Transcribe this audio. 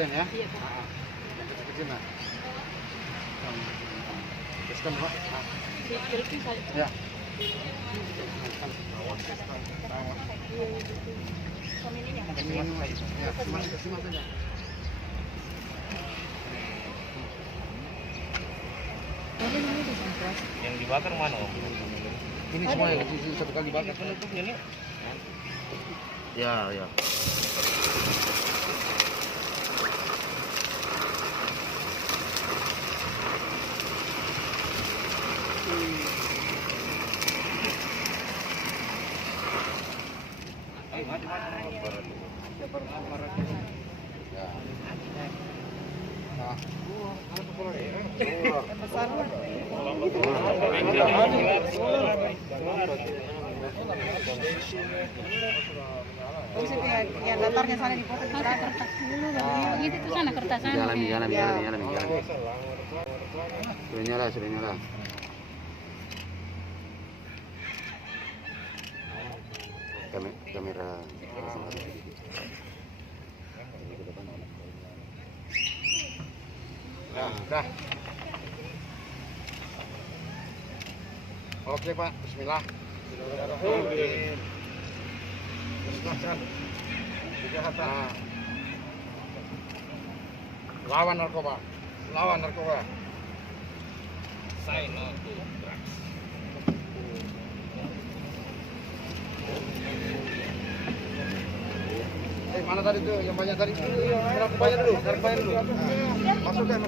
sekalian ya. Iya, Pak. Kecil nah. Teruskan Pak. Kecil kali. Ya. Sama ininya. Ya, simak saja. Yang dibakar mana Om? Ini semua yang satu kali dibakar. Penutupnya nih. Ya, ya. Yang datarnya sana dipotong kertas dulu baru gitu tuh sana kertas sana. Jalan. Sudah nyala. Kamera. Dah. Oke Pak, Bismillah. Kejahatan. Lawan narkoba. Say no to drugs. Mana tadi tuh yang banyak tadi? Tarik bayar dulu. Masukkan.